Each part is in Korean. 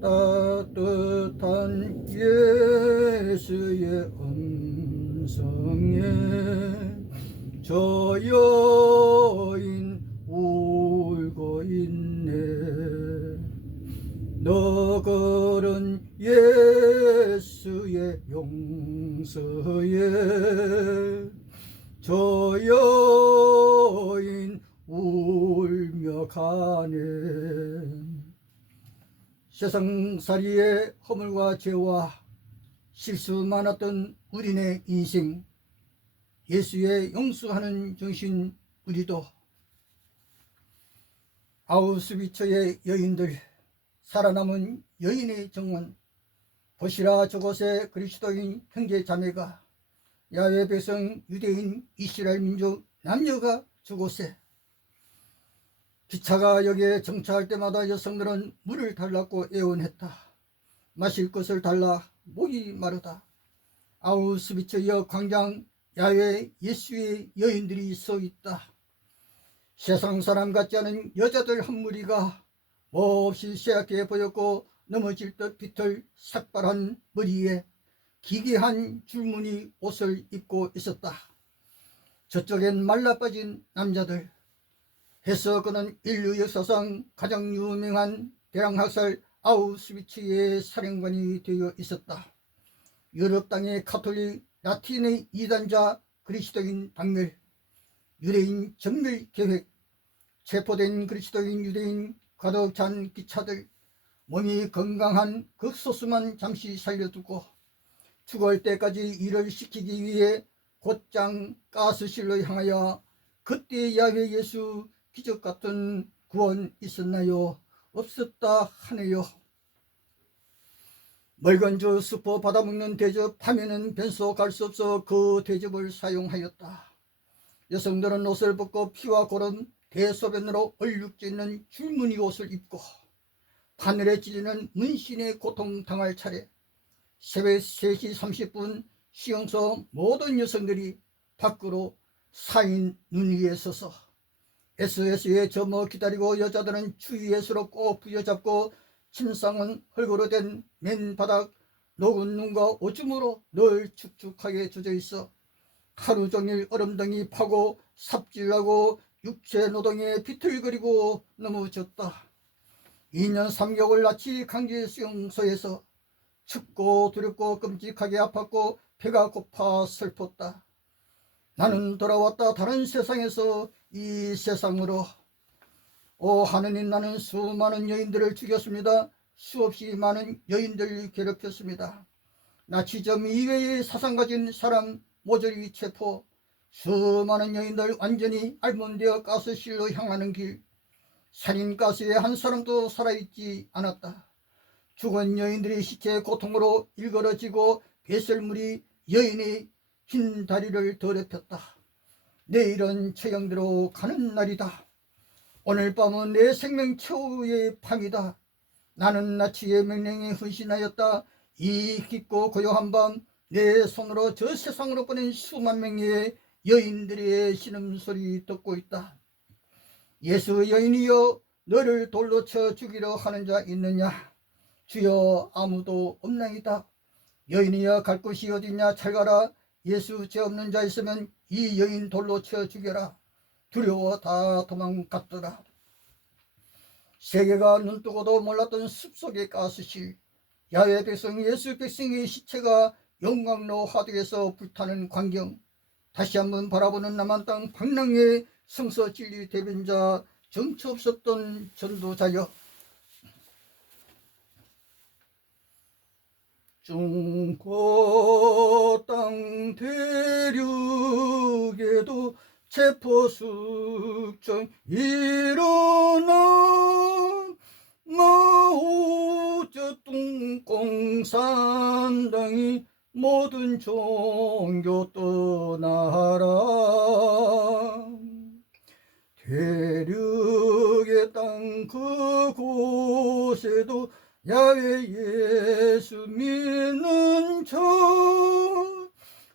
따뜻한 예수의 음성에 저 여인 울고 있네. 너 걸은 예수의 용서에 저 여인 울며 가네. 세상살이의 허물과 죄와 실수 많았던 우리네 인생, 예수의 용서하는 정신 우리도 아우슈비츠의 여인들, 살아남은 여인의 정원, 보시라 저곳에 그리스도인 형제 자매가, 야훼 백성 유대인 이스라엘 민족 남녀가 저곳에, 기차가 여기에 정차할 때마다 여성들은 물을 달라고 애원했다. 마실 것을 달라 목이 마르다. 아우슈비츠역 광장 야외 예수의 여인들이 서 있다. 세상 사람 같지 않은 여자들 한 무리가 몹시 쇠약해 보였고 넘어질 듯 비틀 삭발한 머리에 기괴한 줄무늬 옷을 입고 있었다. 저쪽엔 말라빠진 남자들. 해서 그는 인류 역사상 가장 유명한 대량학살 아우슈비츠의 사령관이 되어 있었다. 유럽 땅의 카톨릭 라틴의 이단자 그리스도인 박멸, 유대인 전멸 계획, 체포된 그리스도인 유대인 가득 찬 기차들, 몸이 건강한 극소수만 잠시 살려두고 죽을 때까지 일을 시키기 위해 곧장 가스실로 향하여, 그때 야훼 예수 기적 같은 구원 있었나요? 없었다 하네요. 멀건저 슈퍼 받아먹는 대접 하면은 변소 갈 수 없어 그 대접을 사용하였다. 여성들은 옷을 벗고 피와 고름 대소변으로 얼룩지는 줄무늬 옷을 입고 바늘에 찔리는 문신에 고통당할 차례, 새벽 3시 30분 시영서 모든 여성들이 밖으로 사인 눈 위에 서서 SS에 점어 기다리고, 여자들은 주위에서로 꼭 부여잡고 침상은 흙으로 된 맨바닥 녹은 눈과 오줌으로 늘 축축하게 젖어 있어 하루 종일 얼음덩이 파고 삽질하고 육체 노동에 비틀거리고 넘어졌다. 2년 3개월 나치 강제 수용소에서 춥고 두렵고 끔찍하게 아팠고 배가 고파 슬펐다. 나는 돌아왔다. 다른 세상에서 이 세상으로. 오 하느님, 나는 수많은 여인들을 죽였습니다. 수없이 많은 여인들을 괴롭혔습니다. 나치점 이외의 사상 가진 사람 모조리 체포, 수많은 여인들 완전히 알몸되어 가스실로 향하는 길, 살인가스에 한 사람도 살아있지 않았다. 죽은 여인들의 시체 고통으로 일그러지고 배설물이 여인의 흰 다리를 더럽혔다. 내일은 처형대로 가는 날이다. 오늘 밤은 내 생명 최후의 밤이다. 나는 나치의 명령에 헌신하였다. 이 깊고 고요한 밤 내 손으로 저 세상으로 보낸 수만 명의 여인들의 신음소리 듣고 있다. 예수 여인이여, 너를 돌로 쳐 죽이려 하는 자 있느냐? 주여, 아무도 없나이다. 여인이여, 갈 곳이 어디냐? 잘 가라. 예수 죄 없는 자 있으면 이 여인 돌로 쳐 죽여라. 두려워 다 도망갔더라. 세계가 눈뜨고도 몰랐던 숲속의 가스실, 야훼 백성 예수 백성의 시체가 영광로 화두에서 불타는 광경, 다시 한번 바라보는 남한 땅 방랑의 성서 진리 대변자, 정처 없었던 전도자여, 중고 땅 대륙에도 체포숙청 일어나, 마오쩌 뚱공산당이 모든 종교 떠나라. 대륙의 땅 그곳에도 야훼 예수 믿는 자,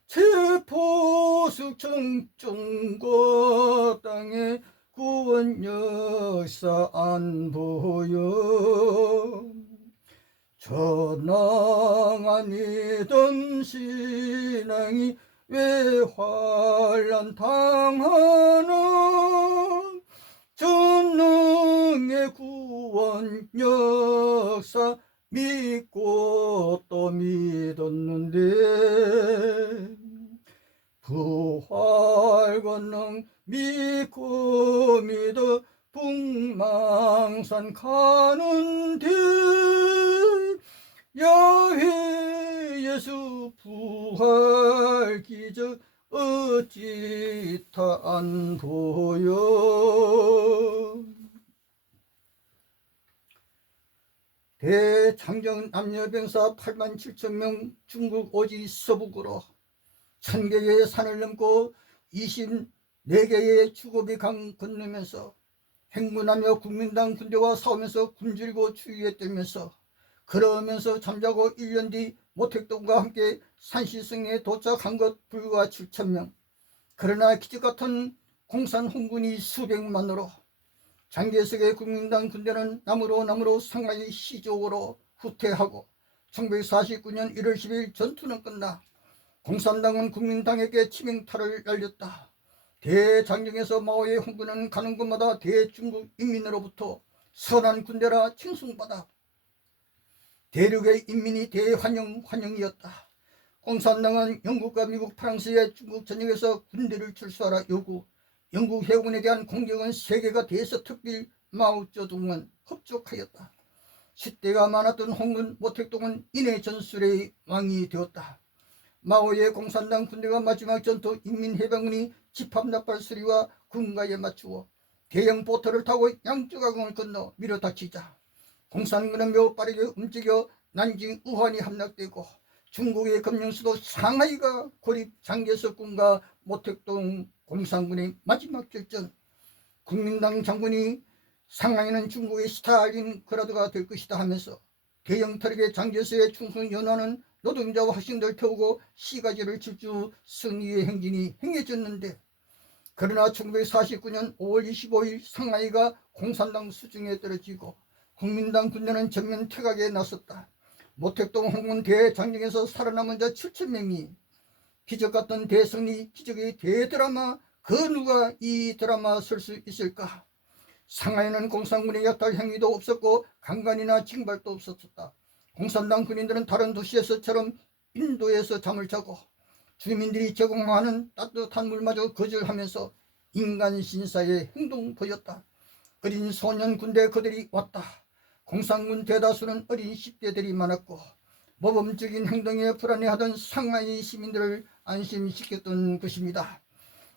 체포숙청 중고 땅에 구원 역사 안 보여. 전능하니던 신앙이 왜 환난 당하는 전능의 구원 역사 믿고 또 믿었는데 부활 권능 믿고 믿어 북망산 가는데 야훼 예수 부활 기적 어찌 다 안 보여. 대장정 남녀병사 8만 7천 명 중국 오지 서북으로 1000개의 산을 넘고 24개의 주고비 강 건너면서 행군하며 국민당 군대와 싸우면서 굶주리고 추위에 떨면서 그러면서 잠자고 1년 뒤 모택동과 함께 산시성에 도착한 것 불과 7천 명. 그러나 기적같은 공산 홍군이 수백만으로 장개석의 국민당 군대는 남으로 상하이 시족으로 후퇴하고 1949년 1월 10일 전투는 끝나 공산당은 국민당에게 치명타를 날렸다. 대장정에서 마오의 홍군은 가는 곳마다 대중국 인민으로부터 선한 군대라 칭송받아 대륙의 인민이 대환영이었다. 공산당은 영국과 미국, 프랑스의 중국 전역에서 군대를 철수하라 요구, 영국 해군에 대한 공격은 세계가 대서특필 마오쩌둥은 흡족하였다. 10대가 많았던 홍군 모택동은 인해 전술의 왕이 되었다. 마오의 공산당 군대가 마지막 전투 인민해방군이 집합nap발 수리와 군가에 맞추어 대형 보트를 타고 양쯔강을 건너 밀어닥치자 공산군은 매우 빠르게 움직여 난징 우한이 함락되고 중국의 금융수도 상하이가 고립 장개석군과 모택동 공산군의 마지막 결전. 국민당 장군이 상하이는 중국의 스탈린그라드가 될 것이다 하면서 대형 트럭의 장개석의 충성 연화는 노동자와 학생들 태우고 시가지를 질주 승리의 행진이 행해졌는데 그러나 1949년 5월 25일 상하이가 공산당 수중에 떨어지고 국민당 군대는 전면 퇴각에 나섰다. 모택동 홍군 대장정에서 살아남은 자 7,000명이 기적같던 대승리, 기적의 대드라마, 그 누가 이 드라마 쓸 수 있을까? 상하이는 공산군의 약탈 행위도 없었고 강간이나 징발도 없었다. 공산당 군인들은 다른 도시에서처럼 인도에서 잠을 자고 주민들이 제공하는 따뜻한 물마저 거절하면서 인간 신사의 행동 보였다. 어린 소년 군대 그들이 왔다. 공산군 대다수는 어린 10대들이 많았고 모범적인 행동에 불안해하던 상하이 시민들을 안심시켰던 것입니다.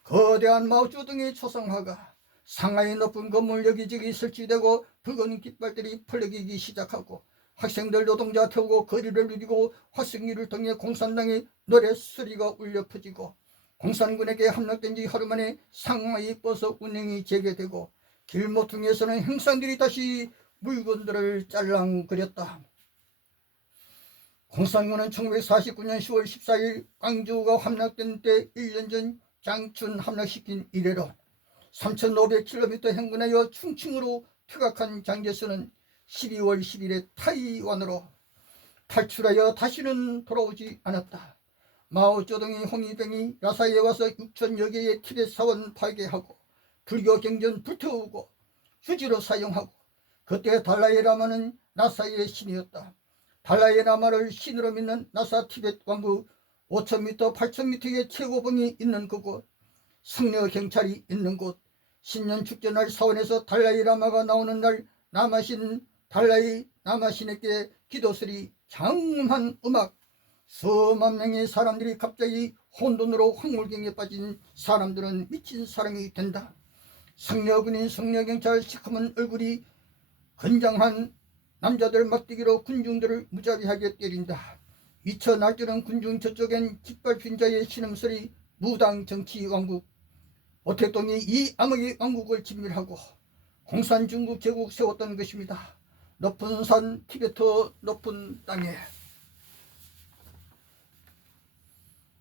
거대한 마오쩌둥의 초상화가 상하이 높은 건물 여기저기 설치되고 붉은 깃발들이 펄럭이기 시작하고 학생들 노동자 태우고 거리를 누리고 화성기를 통해 공산당의 노래소리가 울려 퍼지고 공산군에게 함락된 지 하루 만에 상하이 버스 운행이 재개되고 길모퉁이에서는 행상들이 다시 물건들을 짤랑거렸다. 공산군은 1949년 10월 14일 광주가 함락된 때 1년 전 장춘 함락시킨 이래로 3,500km 행군하여 충칭으로 퇴각한 장개수는 12월 10일에 타이완으로 탈출하여 다시는 돌아오지 않았다. 마오쩌둥이 홍위병이 라사에 와서 6천여 개의 티벳 사원 파괴하고 불교 경전 불태우고 휴지로 사용하고 그때 달라이라마는 나사의 신이었다. 달라이라마를 신으로 믿는 나사 티벳 왕국 5,000m, 8,000m의 최고봉이 있는 그곳, 승려 경찰이 있는 곳, 신년 축제날 사원에서 달라이라마가 나오는 날 남아신 달라이 남아신에게 기도소리, 장엄한 음악, 수만 명의 사람들이 갑자기 혼돈으로 황홀경에 빠진 사람들은 미친 사람이 된다. 승려군인 승려경찰 시커먼 얼굴이 건장한 남자들 막대기로 군중들을 무자비하게 때린다. 미쳐 날뛰는 군중 저쪽엔 깃발핀 자의 신음소리, 무당 정치 왕국 모택동이 이 암흑의 왕국을 진멸하고 공산 중국 제국 세웠던 것입니다. 높은 산 티베트 높은 땅에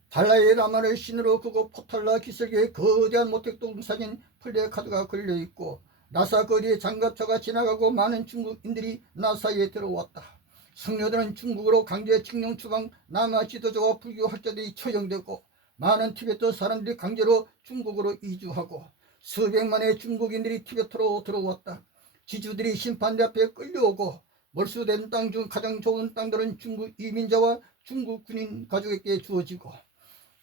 달라이라마를 신으로 그곳 포탈라 기슭에 거대한 모택동 사진 플래카드가 걸려있고 나사 거리에 장갑차가 지나가고 많은 중국인들이 나사에 들어왔다. 성녀들은 중국으로 강제 칙령 추방, 남아 지도자와 불교 학자들이 처형되고 많은 티베트 사람들이 강제로 중국으로 이주하고 수백만의 중국인들이 티베트로 들어왔다. 지주들이 심판대 앞에 끌려오고 몰수된 땅 중 가장 좋은 땅들은 중국 이민자와 중국 군인 가족에게 주어지고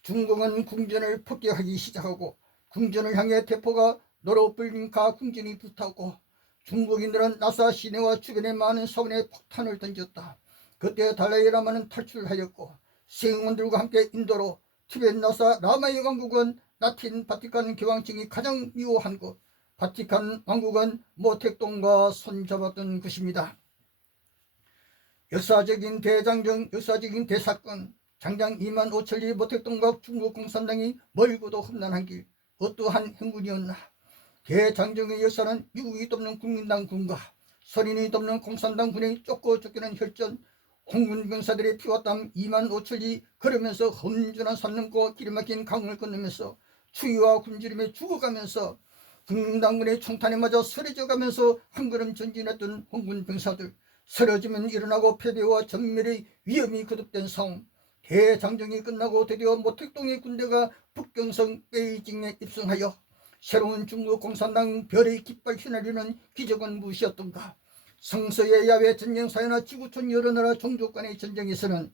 중국은 궁전을 폭격하기 시작하고 궁전을 향해 대포가 너로 불린 가 궁전이 불타고 중국인들은 나사 시내와 주변의 많은 사원에 폭탄을 던졌다. 그때 달라이라마는 탈출하였고 세응원들과 함께 인도로 티베트 나사 라마의 왕국은 라틴 바티칸 교황청이 가장 미워한 곳 바티칸 왕국은 모택동과 손잡았던 것입니다. 역사적인 대장정, 역사적인 대사건, 장장 2만 5천리 모택동과 중국 공산당이 멀고도 험난한 길, 어떠한 행군이었나. 대장정의 역사는 미국이 돕는 국민당 군과 소련이 돕는 공산당 군의 쫓고 쫓기는 혈전, 홍군 병사들의 피와 땀 2만 5천리 걸으면서 험준한 산 넘고 기름막힌 강을 건너면서 추위와 굶주림에 죽어가면서 국민당군의 총탄에 맞아 쓰러져가면서 한 걸음 전진했던 홍군 병사들, 쓰러지면 일어나고 패배와 전멸의 위험이 거듭된 상황. 대장정이 끝나고 드디어 모택동의 군대가 북경성 베이징에 입성하여 새로운 중국 공산당 별의 깃발 휘날리는 기적은 무엇이었던가. 성서의 야외 전쟁 사회나 지구촌 여러 나라 종족 간의 전쟁에서는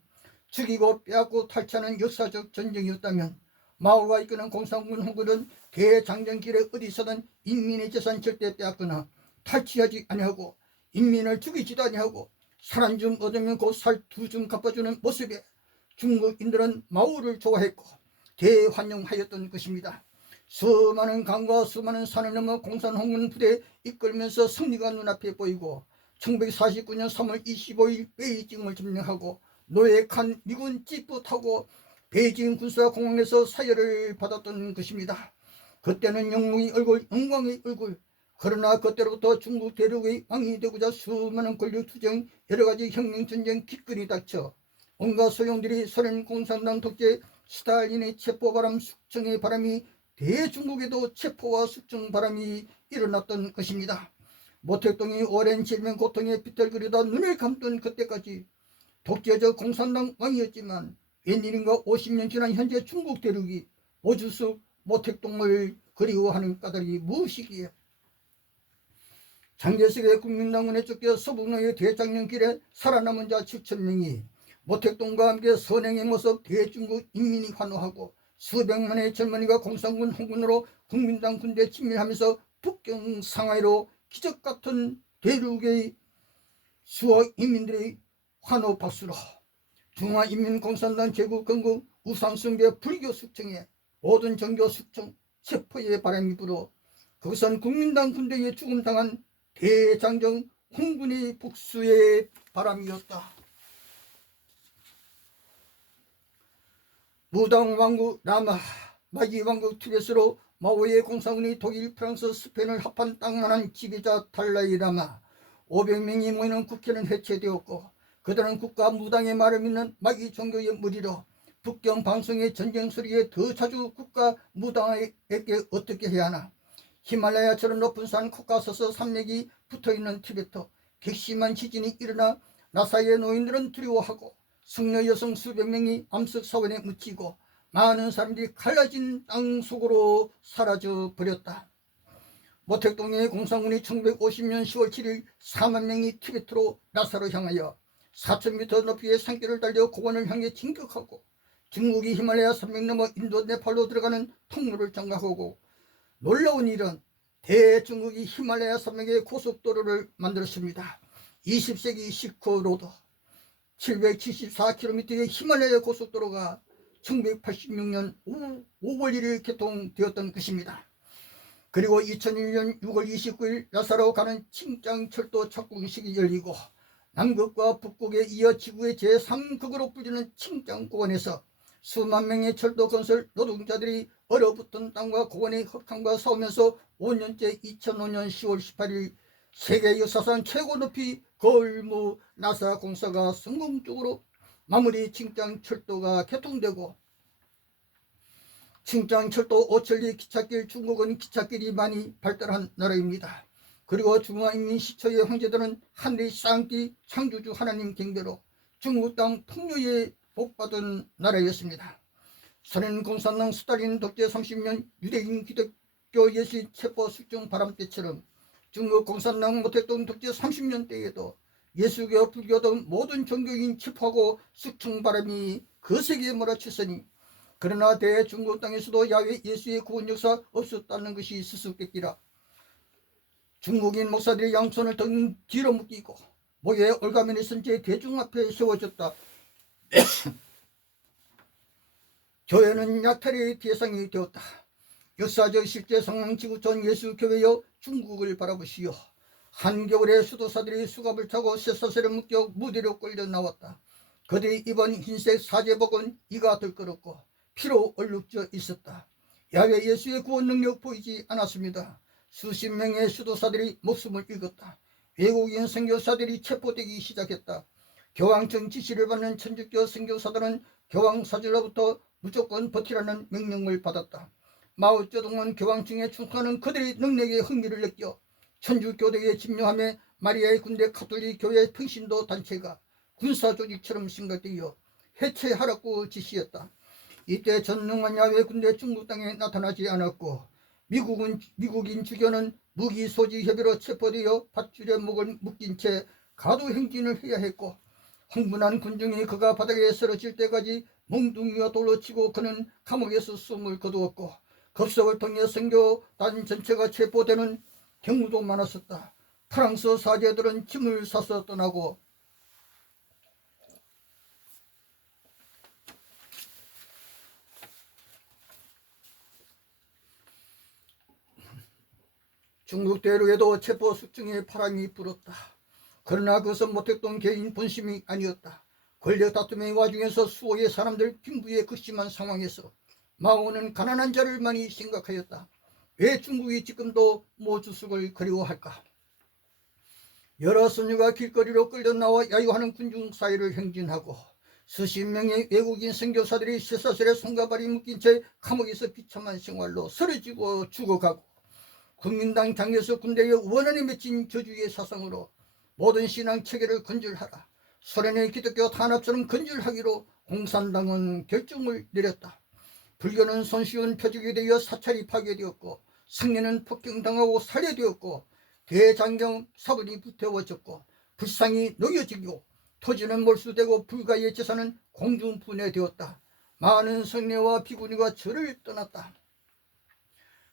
죽이고 빼앗고 탈취하는 역사적 전쟁이었다면 마오가 이끄는 공산군 홍군은 대장정길에 어디서든 인민의 재산 절대 빼앗거나 탈취하지 아니하고 인민을 죽이지도 아니하고 살 한 줌 얻으면 곧 살 두 줌 갚아주는 모습에 중국인들은 마오를 좋아했고 대환영하였던 것입니다. 수많은 강과 수많은 산을 넘어 공산홍군 부대 이끌면서 승리가 눈앞에 보이고 1949년 3월 25일 베이징을 점령하고 노획한 미군 지프 타고 베이징 군사공항에서 사열을 받았던 것입니다. 그때는 영웅의 얼굴, 영광의 얼굴. 그러나 그때로부터 중국 대륙의 왕이 되고자 수많은 권력투쟁, 여러가지 혁명전쟁 기근이 닥쳐 온갖 소용들이 소련 공산당 독재 스탈린의 체포바람, 숙청의 바람이 대중국에도 체포와 숙청 바람이 일어났던 것입니다. 모택동이 오랜 질병 고통에 비틀거리다 눈을 감던 그때까지 독재적 공산당 왕이었지만 웬일인가 50년 지난 현재 중국 대륙이 오주숙 모택동을 그리워하는 까닭이 무엇이기에. 장개석의 국민당군에 쫓겨 서북로의 대장령길에 살아남은 자 7,000명이 모택동과 함께 선행의 모습 대중국 인민이 환호하고 수백만의 젊은이가 공산군 홍군으로 국민당 군대에 친밀하면서 북경 상하이로 기적같은 대륙의 수억 인민들의 환호 박수로 중화인민공산당 제국 건국 우상숭배 불교 숙청에 모든 종교 숙청 체포의 바람이 불어 그것은 국민당 군대에 죽음당한 대장정 홍군의 복수의 바람이었다. 무당 왕국 라마, 마기 왕국 티베트로 마오의 공산군이 독일, 프랑스, 스페인을 합한 땅만한 지배자 달라이 라마 500명이 모이는 국회는 해체되었고 그들은 국가 무당의 말을 믿는 마기 종교의 무리로 북경 방송의 전쟁 소리에 더 자주 국가 무당에게 어떻게 해야 하나. 히말라야처럼 높은 산 코카서스 산맥이 붙어있는 티베트 객심한 지진이 일어나 나사의 노인들은 두려워하고 승려 여성 수백 명이 암석 사원에 묻히고 많은 사람들이 갈라진 땅 속으로 사라져 버렸다. 모택동의 공산군이 1950년 10월 7일 4만 명이 티베트로 나사로 향하여 4,000m 높이의 산길을 달려 고원을 향해 진격하고 중국이 히말라야 산맥 넘어 인도 네팔로 들어가는 통로를 장악하고 놀라운 일은 대중국이 히말라야 산맥에 고속도로를 만들었습니다. 20세기 실크로드 774km의 히말라야 고속도로가 1986년 5월 1일 개통되었던 것입니다. 그리고 2001년 6월 29일 나사로 가는 칭짱철도 착공식이 열리고 남극과 북극에 이어 지구의 제3극으로 불리는 칭짱공원에서 수만 명의 철도 건설 노동자들이 얼어붙은 땅과 공원의 흑암과 싸우면서 5년째 2005년 10월 18일 세계 역사상 최고 높이 거울무 나사 공사가 성공적으로 마무리 칭짱철도가 개통되고 칭짱철도 5천리 기찻길 중국은 기찻길이 많이 발달한 나라입니다. 그리고 중화인민 시초의 황제들은 하늘의 쌍띠 창조주 하나님 경배로 중국 땅 풍요에 복받은 나라였습니다. 소련 공산당 스탈린 독재 30년 유대인 기독교 예시 체포 숙중 바람때처럼 중국 공산당 모택동 독재 30년 때에도 예수교 불교 등 모든 종교인 체포하고 숙청 바람이 거세게 몰아쳤으니 그러나 대중국 땅에서도 야외 예수의 구원 역사 없었다는 것이 수수께끼라. 중국인 목사들이 양손을 등 뒤로 묶이고 목에 올가면이 쓴 채 대중 앞에 세워졌다. 교회는 약탈의 대상이 되었다. 역사적 실제 상황 지구촌 예수교회여 중국을 바라보시오. 한겨울에 수도사들이 수갑을 차고 쇠사슬에 묶여 무대로 끌려 나왔다. 그들이 입은 흰색 사제복은 이가 들끓었고 피로 얼룩져 있었다. 야외 예수의 구원 능력 보이지 않았습니다. 수십 명의 수도사들이 목숨을 잃었다. 외국인 선교사들이 체포되기 시작했다. 교황청 지시를 받는 천주교 선교사들은 교황 사절로부터 무조건 버티라는 명령을 받았다. 마오쩌둥은 교황청에 충성하는 그들의 능력에 흥미를 느껴 천주교도에 집요함에 마리아의 군대 카톨릭 교회 평신도 단체가 군사조직처럼 생각되어 해체하라고 지시했다. 이때 전능한 야외 군대 중국 땅에 나타나지 않았고 미국인 주교는 무기 소지 협의로 체포되어 밧줄에 목을 묶인 채 가도 행진을 해야 했고 흥분한 군중이 그가 바닥에 쓰러질 때까지 몽둥이와 돌로 치고 그는 감옥에서 숨을 거두었고 급속을 통해 선교단 전체가 체포되는 경우도 많았었다. 프랑스 사제들은 짐을 싸서 떠나고 중국 대륙에도 체포 숙청의 바람이 불었다. 그러나 그것은 모택동 개인 본심이 아니었다. 권력 다툼의 와중에서 수호의 사람들 빈부의 극심한 상황에서 마오는 가난한 자를 많이 생각하였다. 왜 중국이 지금도 모주숙을 그리워할까? 여러 선유가 길거리로 끌려나와 야유하는 군중 사이를 행진하고 수십 명의 외국인 선교사들이 쇠사슬에 손과 발이 묶인 채 감옥에서 비참한 생활로 쓰러지고 죽어가고 국민당 당에서 군대에 원한에 맺힌 저주의 사상으로 모든 신앙 체계를 건줄하라. 소련의 기독교 탄압처럼 건줄하기로 공산당은 결정을 내렸다. 불교는 손쉬운 표적이 되어 사찰이 파괴되었고 성례는 폭행당하고 살해되었고 대장경 사분이 불태워졌고 불상이 녹여지고 토지는 몰수되고 불가의 재산은 공중분해되었다. 많은 성례와 비구니가 절을 떠났다.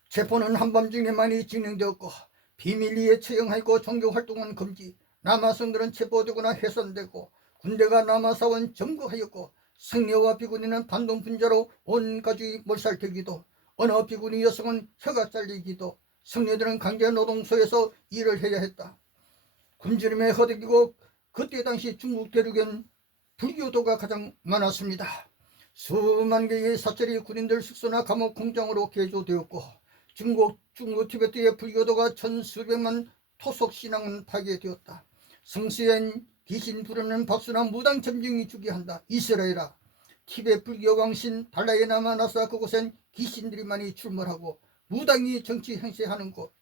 체포는 한밤중에 많이 진행되었고 비밀리에 처형하고 종교활동은 금지, 남아성들은 체포되거나 훼손되고 군대가 남아사원 점거하였고 성녀와 비구니는 반동분자로 온 가족이 몰살되기도 어느 비구니 여성은 혀가 잘리기도 성녀들은 강제노동소에서 일을 해야 했다. 굶주림에 허덕이고 그때 당시 중국 대륙엔 불교도가 가장 많았습니다. 수만 개의 사찰이 군인들 숙소나 감옥 공장으로 개조되었고 중국 티베트의 불교도가 천수백만 토속 신앙은 파괴되었다. 성수엔 귀신 부르는 박수나 무당 점쟁이 주게 한다. 이스라엘아, 티베트 불교 왕신 달라이라마 나사 그곳엔 귀신들이 많이 출몰하고 무당이 정치 행세하는 곳,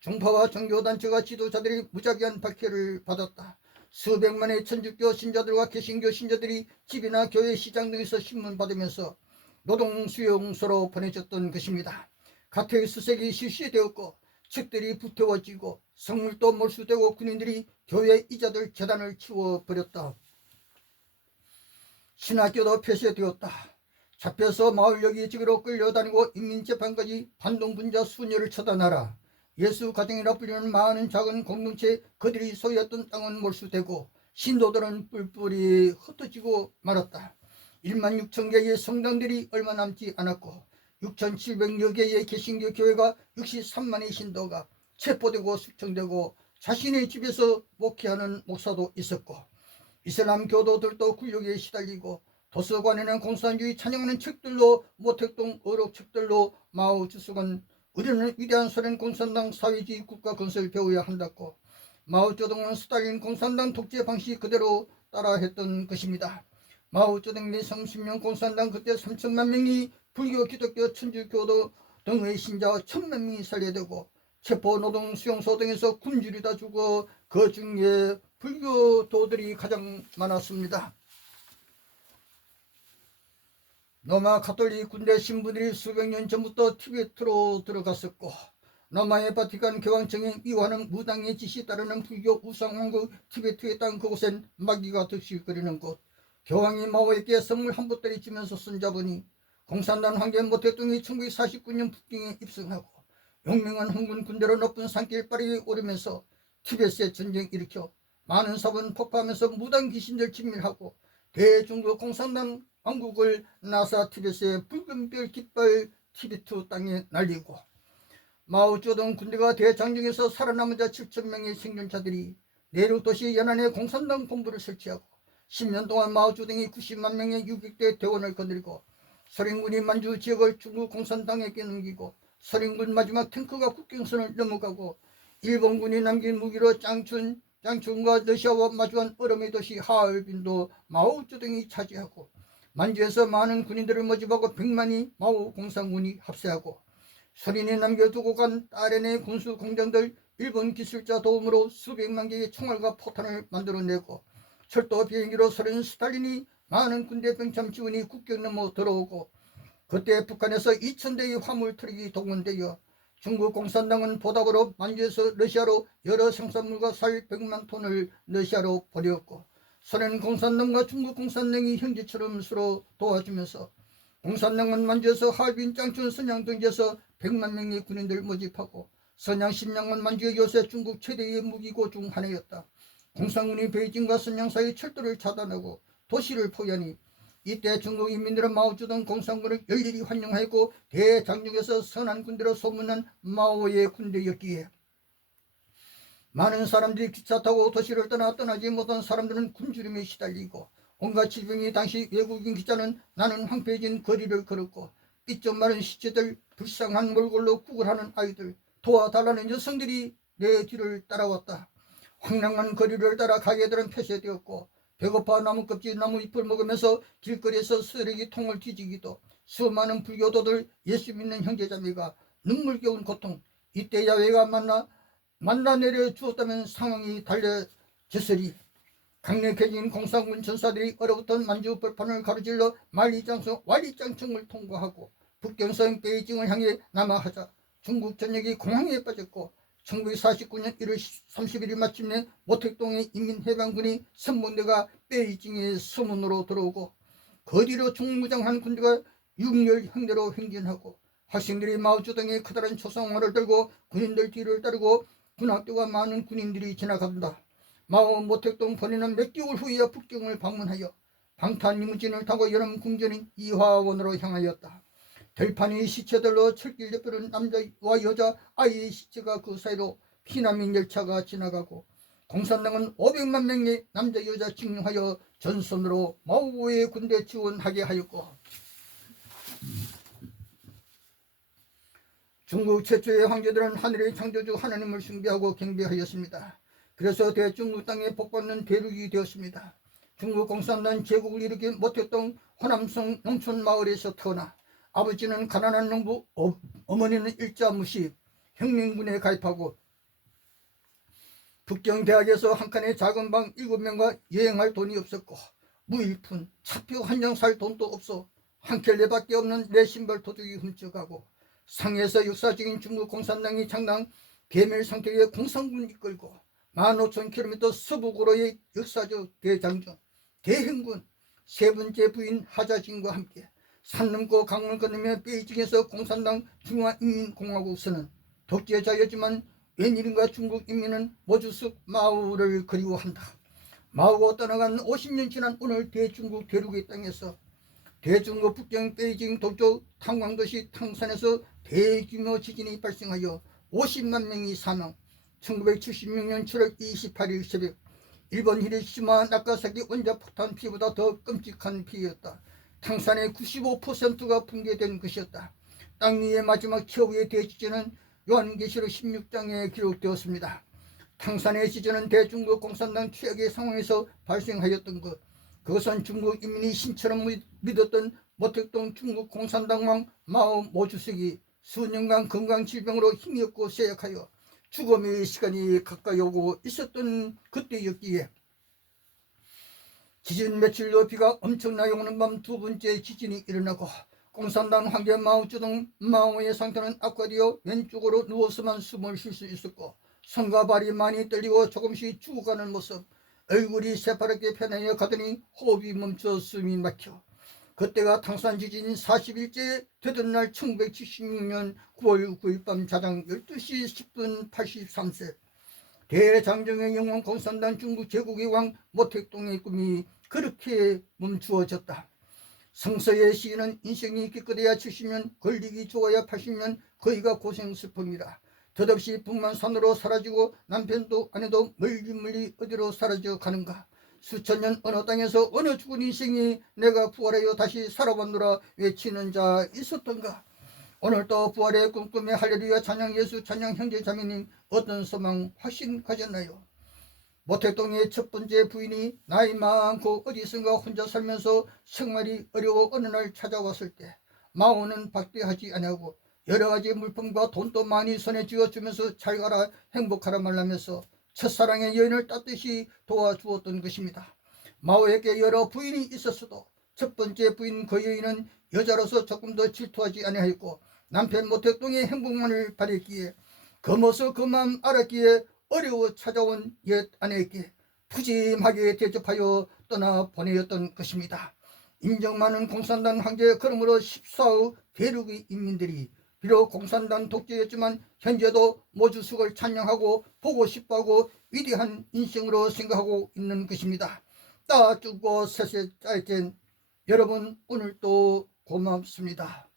종파와 종교단체가 지도자들이 무작위한 박해를 받았다. 수백만의 천주교 신자들과 개신교 신자들이 집이나 교회 시장 등에서 신문 받으면서 노동수용소로 보내졌던 것입니다. 가택 수색이 실시되었고 책들이 불태워지고 성물도 몰수되고 군인들이 교회 이자들 재단을 치워버렸다. 신학교도 폐쇄되었다. 잡혀서 마을 여기저기로 끌려다니고 인민재판까지 반동분자 수녀를 처단하라. 예수 가정이라 불리는 많은 작은 공동체 그들이 소유했던 땅은 몰수되고 신도들은 뿔뿔이 흩어지고 말았다. 1만 6천 개의 성당들이 얼마 남지 않았고 6,700여 개의 개신교 교회가 63만의 신도가 체포되고 숙청되고 자신의 집에서 목회하는 목사도 있었고 이슬람 교도들도 굴욕에 시달리고 도서관에는 공산주의 찬양하는 책들로 모택동 어록책들로 마오 주석은 우리는 위대한 소련 공산당 사회주의 국가 건설 배워야 한다고 마오쩌둥은 스탈린 공산당 독재 방식 그대로 따라했던 것입니다. 마오쩌둥 30년 공산당 그때 3천만 명이 불교, 기독교, 천주교도 등의 신자 1,000만 명이 살해되고 체포노동 수용소 등에서 굶주리다 죽어 그 중에 불교도들이 가장 많았습니다. 로마 가톨릭 군대 신부들이 수백 년 전부터 티베트로 들어갔었고, 로마의 바티칸 교황청의 이완은 무당의 지시 따르는 불교 우상왕국 티베트의 땅 그곳엔 마귀가 득실거리는 곳, 교황이 마오에게 선물 한 보따리 주면서 쓴 자본이 공산당 황제 모택동이 1949년 북경에 입성하고 용맹한 홍군 군대로 높은 산길 빠르게 오르면서 티베트에 전쟁 일으켜 많은 사본 폭파하면서 무당 귀신들 진멸하고 대중국 공산당 왕국을 나사 티베트의 붉은별 깃발 티베트 땅에 날리고, 마오쩌둥 군대가 대장정에서 살아남은 자 7,000명의 생존자들이 내륙 도시 연안에 공산당 본부를 설치하고 10년 동안 마오쩌둥이 90만 명의 유격대 대원을 거느리고 소련군이 만주 지역을 중국 공산당에게 넘기고 소련군 마지막 탱크가 국경선을 넘어가고 일본군이 남긴 무기로 장춘과 러시아와 마주한 얼음의 도시 하얼빈도 마오쩌둥이 차지하고 만주에서 많은 군인들을 모집하고 100만이 마오 공산군이 합세하고 소련이 남겨두고 간 딸린의 군수 공장들 일본 기술자 도움으로 수백만 개의 총알과 포탄을 만들어내고 철도 비행기로 소련 스탈린이 많은 군대 병참 지원이 국경 넘어 들어오고, 그때 북한에서 2,000대의 화물 트럭이 동원되어 중국 공산당은 보답으로 만주에서 러시아로 여러 생산물과 쌀 100만 톤을 러시아로 보내었고, 소련 공산당과 중국 공산당이 형제처럼 서로 도와주면서 공산당은 만주에서 하얼빈, 장춘, 선양 등지에서 100만 명의 군인들 모집하고 선양, 신양은 만주의 요새 중국 최대의 무기고 중 하나였다. 공산군이 베이징과 선양 사이 철도를 차단하고 도시를 포위하니 이때 중국 인민들은 마오쩌둥 공산군을 열렬히 환영하였고 대장정에서 선한 군대로 소문난 마오의 군대였기에 많은 사람들이 기차 타고 도시를 떠나지 못한 사람들은 굶주림에 시달리고 온갖 질병이 당시 외국인 기자는 나는 황폐해진 거리를 걸었고 삐쩍 마른 시체들, 불쌍한 몰골로 구걸하는 아이들, 도와달라는 여성들이 내 뒤를 따라왔다. 황량한 거리를 따라 가게들은 폐쇄되었고 배고파 나무껍질 나무잎을 먹으면서 길거리에서 쓰레기 통을 뒤지기도, 수많은 불교도들 예수 믿는 형제자매가 눈물겨운 고통, 이때 야외가 만나 내려 주었다면 상황이 달라졌으리. 강력해진 공산군 전사들이 얼어붙은 만주 벌판을 가로질러 만리장성 완리장청을 통과하고 북경성 베이징을 향해 남하하자 중국 전역이 공황에 빠졌고 1949년 1월 31일 마침내 모택동의 인민해방군이 선봉대가 베이징의 서문으로 들어오고 그 뒤로 중무장한 군대가 육렬형대로 행진하고 학생들이 마오쩌둥의 커다란 초상화를 들고 군인들 뒤를 따르고 군학교가 많은 군인들이 지나간다. 마오 모택동 본인은 몇 개월 후에 북경을 방문하여 방탄리무진을 타고 여름 궁전인 이화원으로 향하였다. 들판이 시체들로 철길 옆에는 남자와 여자 아이의 시체가 그 사이로 피난민 열차가 지나가고 공산당은 500만 명의 남자 여자 징용하여 전선으로 마오의 군대 지원하게 하였고, 중국 최초의 황제들은 하늘의 창조주 하나님을 숭배하고 경배하였습니다. 그래서 대중국 땅에 복받는 대륙이 되었습니다. 중국 공산당 제국을 일으킨 모택동 호남성 농촌 마을에서 태어나 아버지는 가난한 농부, 어머니는 일자무시, 혁명군에 가입하고 북경대학에서 한 칸의 작은 방 7명과 여행할 돈이 없었고 무일푼, 차표 한 장 살 돈도 없어 한 켤레밖에 없는 내 신발 도둑이 훔쳐가고 상해에서 역사적인 중국 공산당이 창당 개멸 상태의 공산군 이끌고 15,000km 서북으로의 역사적 대장정 대행군 세 번째 부인 하자진과 함께 산 넘고 강을 건너며 베이징에서 공산당 중화인민공화국 선언 독재자였지만 웬일인가 중국 인민은 모주숙 마오를 그리워한다. 마오가 떠나간 50년 지난 오늘 대중국 대륙의 땅에서 대중국 북경 베이징 동쪽 탄광도시 탕산에서 대규모 지진이 발생하여 50만 명이 사망. 1976년 7월 28일 새벽 일본 히로시마 나가사키 원자폭탄 피해보다 더 끔찍한 피해였다. 탕산의 95%가 붕괴된 것이었다. 땅 위의 마지막 최후의 대지진은 요한계시록 16장에 기록되었습니다. 탕산의 지진은 대중국 공산당 최악의 상황에서 발생하였던 것, 그것은 중국 인민이 신처럼 믿었던 모택동 중국 공산당 왕 마오 모주석이 수년간 건강질병으로 힘이 없고 쇠약하여 죽음의 시간이 가까이 오고 있었던 그때였기에 지진 며칠로 비가 엄청나게 오는 밤 두 번째 지진이 일어나고 공산당 황제 마오쩌둥 마오의 상태는 악화되어 왼쪽으로 누워서만 숨을 쉴 수 있었고 손과 발이 많이 떨리고 조금씩 죽어가는 모습, 얼굴이 새파랗게 변하여 가더니 호흡이 멈춰 숨이 막혀 그때가 당산 지진 40일째 되던 날 1976년 9월 9일 밤 자정 12시 10분 83세 대장정의 영원 공산당 중국 제국의 왕 모택동의 꿈이 그렇게 멈추어졌다. 성서의 시인은 인생이 기껏해야 70년, 걸리기 좋아야 80년, 거의가 고생스럽습니다. 덧없이 북만산으로 사라지고 남편도 아내도 멀리 어디로 사라져 가는가. 수천 년 어느 땅에서 어느 죽은 인생이 내가 부활하여 다시 살아왔노라 외치는 자 있었던가. 오늘도 부활의 꿈꾸며 할렐루야 찬양 예수 찬양 형제 자매님 어떤 소망 확신 가졌나요? 모택동의 첫 번째 부인이 나이 많고 어디선가 혼자 살면서 생활이 어려워 어느 날 찾아왔을 때 마오는 박대하지 아니하고 여러 가지 물품과 돈도 많이 손에 쥐어주면서 잘 가라 행복하라 말하면서 첫사랑의 여인을 따뜻이 도와주었던 것입니다. 마오에게 여러 부인이 있었어도 첫 번째 부인 그 여인은 여자로서 조금 더 질투하지 아니하였고 남편 모택동의 행복만을 바랬기에 그 모습 그 마음 알았기에 어려워 찾아온 옛 아내에게 푸짐하게 대접하여 떠나보내었던 것입니다. 인정 많은 공산당 황제 그러므로 14억 대륙의 인민들이 비록 공산당 독재였지만 현재도 모주숙을 찬양하고 보고 싶어하고 위대한 인생으로 생각하고 있는 것입니다. 따주고 셋째 짜이젠 여러분 오늘도 고맙습니다.